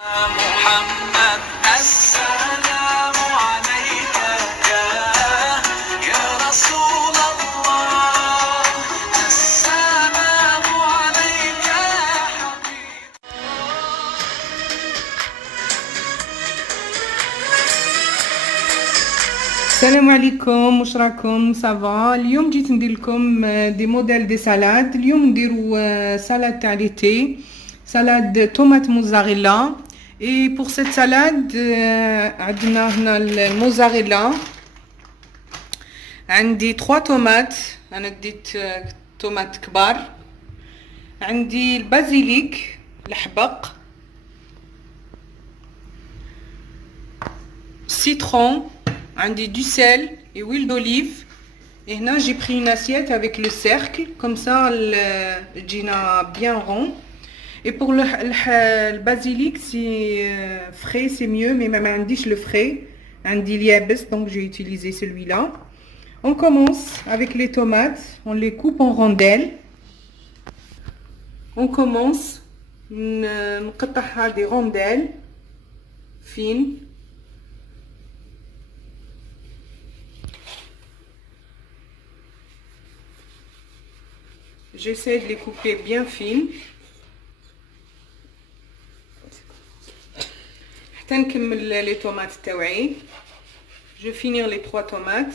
محمد السلام عليك يا رسول الله السلام عليك يا حبيب. السلام عليكم، واش راكم؟ صافا. اليوم جيت ندير لكم دي موديل دي سالاد. اليوم نديرو سالاد تاع ليتي، سالاد طوماط موزاريلا. اي بور سيت سالاد عندنا هنا الموزاريلا، عندي 3 طوماط، انا ديت طوماط كبار، عندي البازيليك الحبق، citron, عندي du sel et huile d'olive. Et là j'ai pris une assiette avec le cercle, comme ça le dîner bien rond. Et pour le basilic, si frais c'est mieux, mais même عنديش le frais, عندي اليابس, donc j'ai utilisé celui-là. On commence avec les tomates, on les coupe en rondelles. On commence نقطعها des rondelles fines. J'essaie de les couper bien fines. حتى نكمل les tomates تاوعي. Je vais finir les 3 tomates.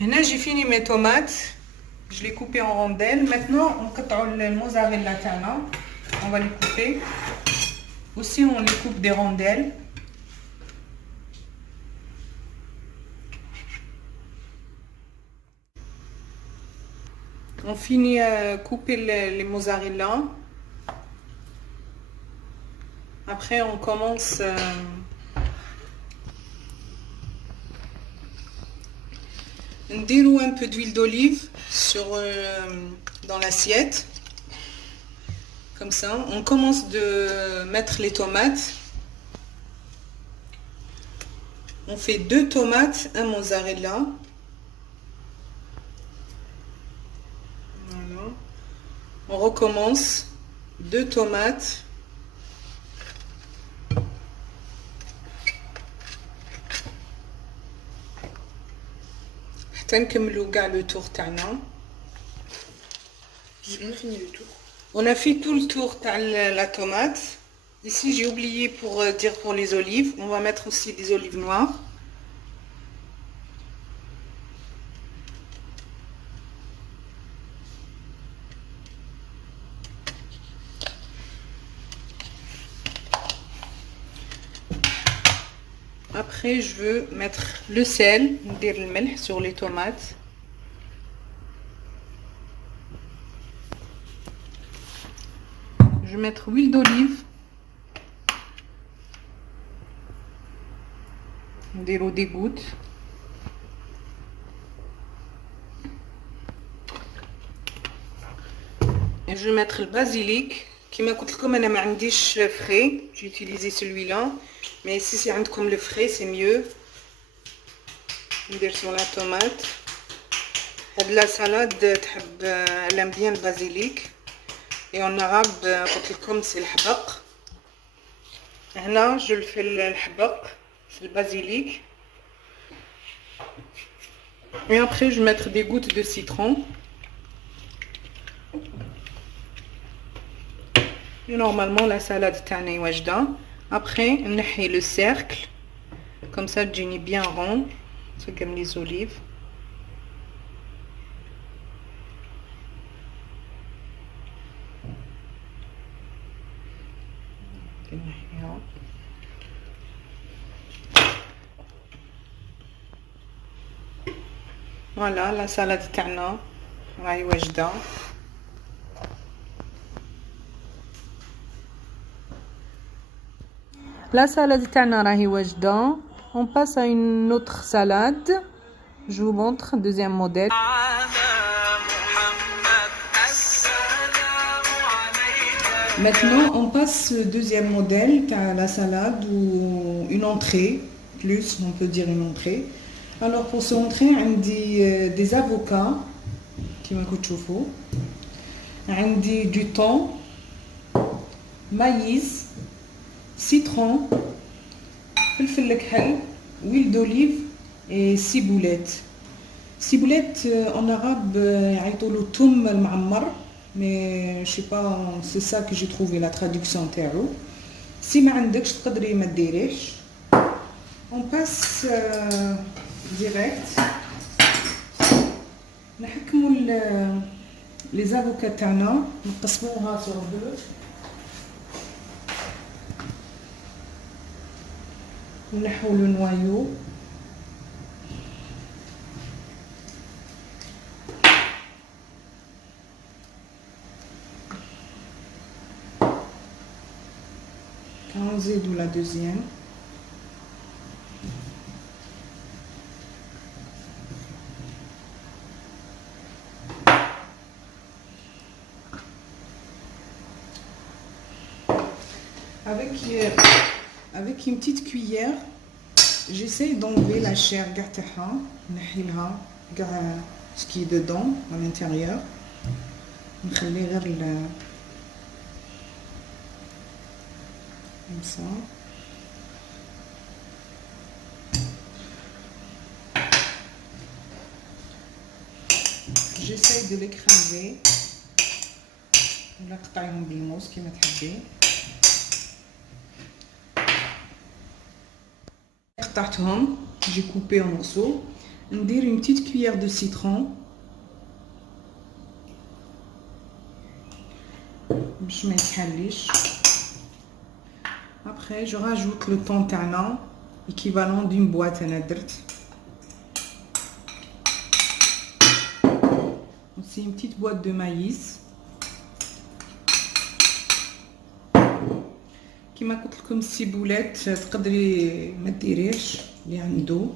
هنا j'ai fini mes tomates. Je les coupe en rondelles. Maintenant on coupe le mozzarella تاعنا. On va les couper. Aussi on les coupe des rondelles. On finit à couper les mozzarella. Après on commence نديرو un peu d'huile d'olive sur dans l'assiette. Comme ça, on commence de mettre les tomates. On fait 2 tomates, un mozzarella. Voilà. On recommence 2 tomates. حتى نكملو كاع لو تور تاعنا. On a fait tout le tour de la tomate. Ici j'ai oublié pour dire pour les olives. On va mettre aussi des olives noires. Après je veux mettre le sel, ندير الملح sur les tomates. Je vais mettre huile d'olive. نديرو des gouttes. Et je vais mettre le basilic. كما قلت لكم انا ما عنديش فري، j'ai utilisé celui-là. Mais si c'est عندكم le frais c'est mieux. ندير sur la tomate. هاد لا سالاد تحب elle aime bien le basilic. Et en arabe قلت لكم c'est الحبق. هنا je le fais الحبق, c'est le basilic. Et après je vais mettre des gouttes de citron. Et normalement la salade تاعنا واجده. Après نحي le cercle, comme ça تجيني bien rond, c'est comme les olives. Voilà la salade تاعنا راهي واجده. La salade تاعنا راهي واجده. On passe à une autre salade. Je vous montre deuxième modèle. Maintenant on passe au deuxième modèle à la salade ou une entrée, plus on peut dire une entrée. Alors pour ce entrée عندي des avocats كما كنتوا تشوفوا, عندي du thon, maïs, citron, فلفل الكحل, huile d'olive et ciboulette. Ciboulette en arabe يعيطولو الثوم المعمر, mais je sais pas, c'est ça que j'ai trouvé la traduction تاعو. Si ما عندكش تقدري ما ديريش. On passe direct. نحكموا les avocats تاعنا, نقسموها sur deux. ونحو le noyau. نزيدو la deuxième. Avec une petite cuillère, j'essaie d'enlever la chair قاعتها, نحيلها قاع ce qui est dedans à l'intérieur. نخلي غير comme ça. J'essaie de l'écraser ولا قطعيهم بالموس كيما تحبي. قطعتهم, j'ai coupé en morceaux. ندير une petite cuillère de citron باش ما يتحليش. Après, je rajoute le thon تاعنا équivalent d'une boîte أنا درت. C'est une petite boîte de maïs. كيما قلت لكم السيبولات تقدري ما ديريش اللي عنده.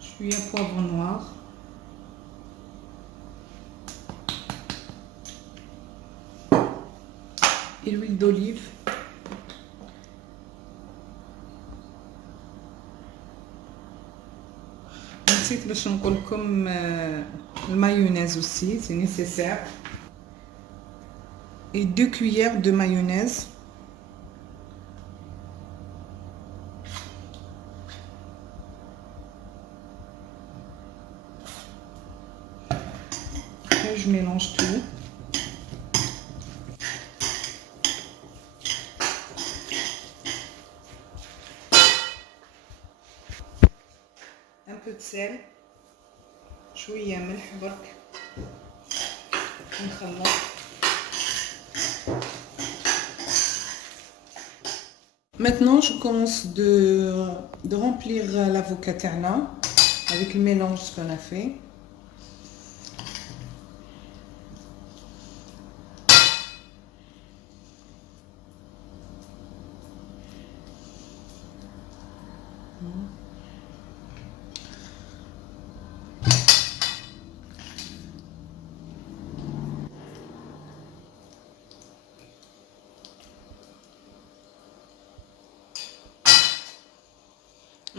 شويه poivre noir. et l'huile d'olive. نسيت باش نقول لكم المايونيز aussi, c'est nécessaire. Et 2 cuillères de mayonnaise. Après, je mélange tout. Un peu de sel. شوية ملح برك. نخلط. Maintenant, je commence de remplir l'avocat تاعنا avec le mélange qu'on a fait.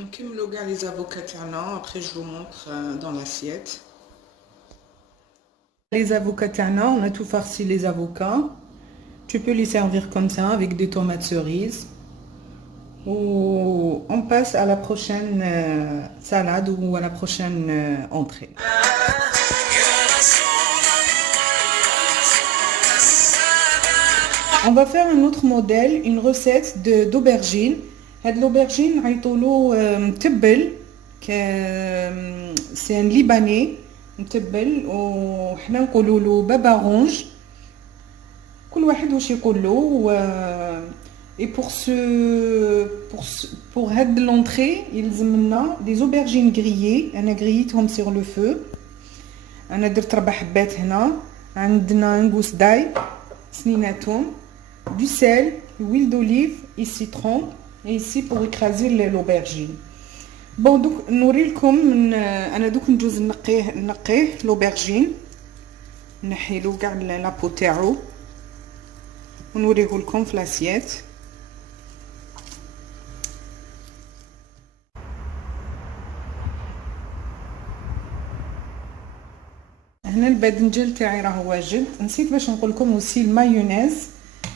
On cumule les avocats تاعنا, après je vous montre dans l'assiette. Les avocats تاعنا, on a tout farci les avocats. Tu peux les servir comme ça avec des tomates cerises. Ou on passe à la prochaine salade ou à la prochaine entrée. On va faire un autre modèle, une recette d'aubergine. هاد l'aubergine عيطولو متبل, c'est un libanais متبل وحنا نقولولو بابارونج, كل واحد واش يقولو. et pour هاد l'entrée يلزم لنا des aubergines grillées. انا grillيتهم sur le feu. انا درت 4 حبات هنا. عندنا نقوس داي سنيناتهم, du sel, huile d'olive et citron. Et ici pour écraser l'aubergine. Bon, donc نوريلكم انا دوك ندوز نقيه l'aubergine, نحيلو كاع لابو تاعو ونوريهولكم في لاسيت. هنا الباذنجان تاعي راه واجد. نسيت باش نقول لكم اوسي المايونيز.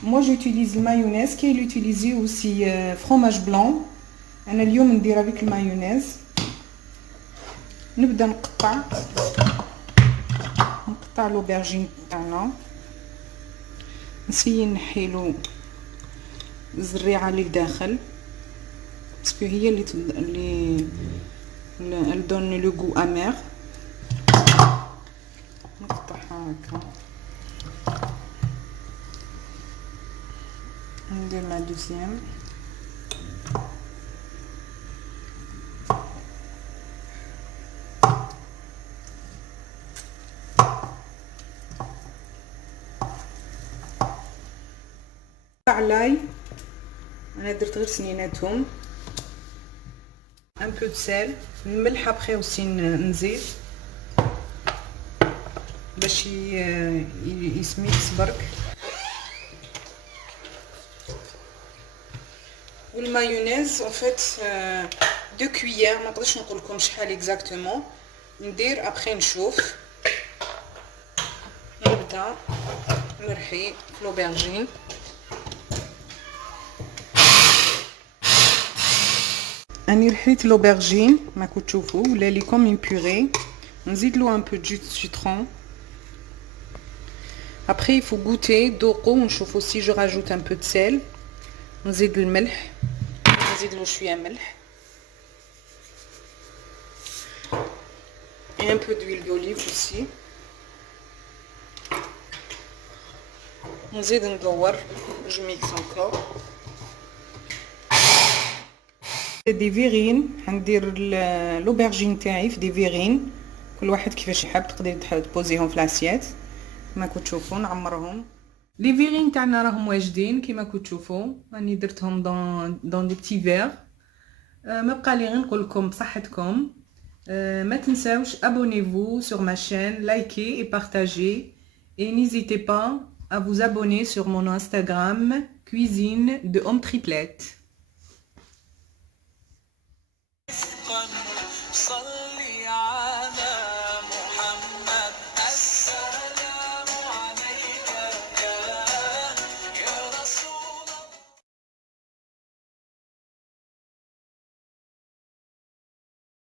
moi j'utilise المايونيز كي يوتيليزي اوسي فرomage بلون. انا اليوم ندير افيك المايونيز. نبدا نقطع لوبرجين تاعنا، نسيي نحيلو الزريعه اللي داخل باسكو هي اللي elle donne le goût amer. نقطعها هكا، ندير لا دوزيام. لاي انا درت غير سنيناتهم. ان بو دو سال، الملح ابخي اوسي نزيد باش يسميكس برك. والمايونيز ان فيت 2 كويير، ما نقدرش نقول لكم شحال اكزاكتومون ندير ابخي نشوف. نبدا نرحي لوبرجين، اني رحيت لوبرجين ماكو تشوفوا ولا لي كوم اون بوري. نزيد له ان بو دو سيترون. après il faut goûter دوقو ونشوفوا سي جو راجوت ان بو دو سيل. نزيد الملح، نزيد له شويه ملح et un peu d'huile d'olive aussi. نزيد ندور، je mixe encore. دي فيرين، حندير لوبرجين تاعي في دي فيرين، كل واحد كيفاش يحب تقدر تبوزيهم في لاسيات كما كنتو تشوفوا. نعمرهم. لي فيرين تاعنا راهم واجدين كما كنتو تشوفوا، راني درتهم دون دي بتي فير. ما بقى لي غير نقول لكم بصحتكم. ما تنساوش abonnez-vous sur ma chaîne, likez et partagez et n'hésitez pas à vous abonner sur mon Instagram cuisine de Homme Triplette.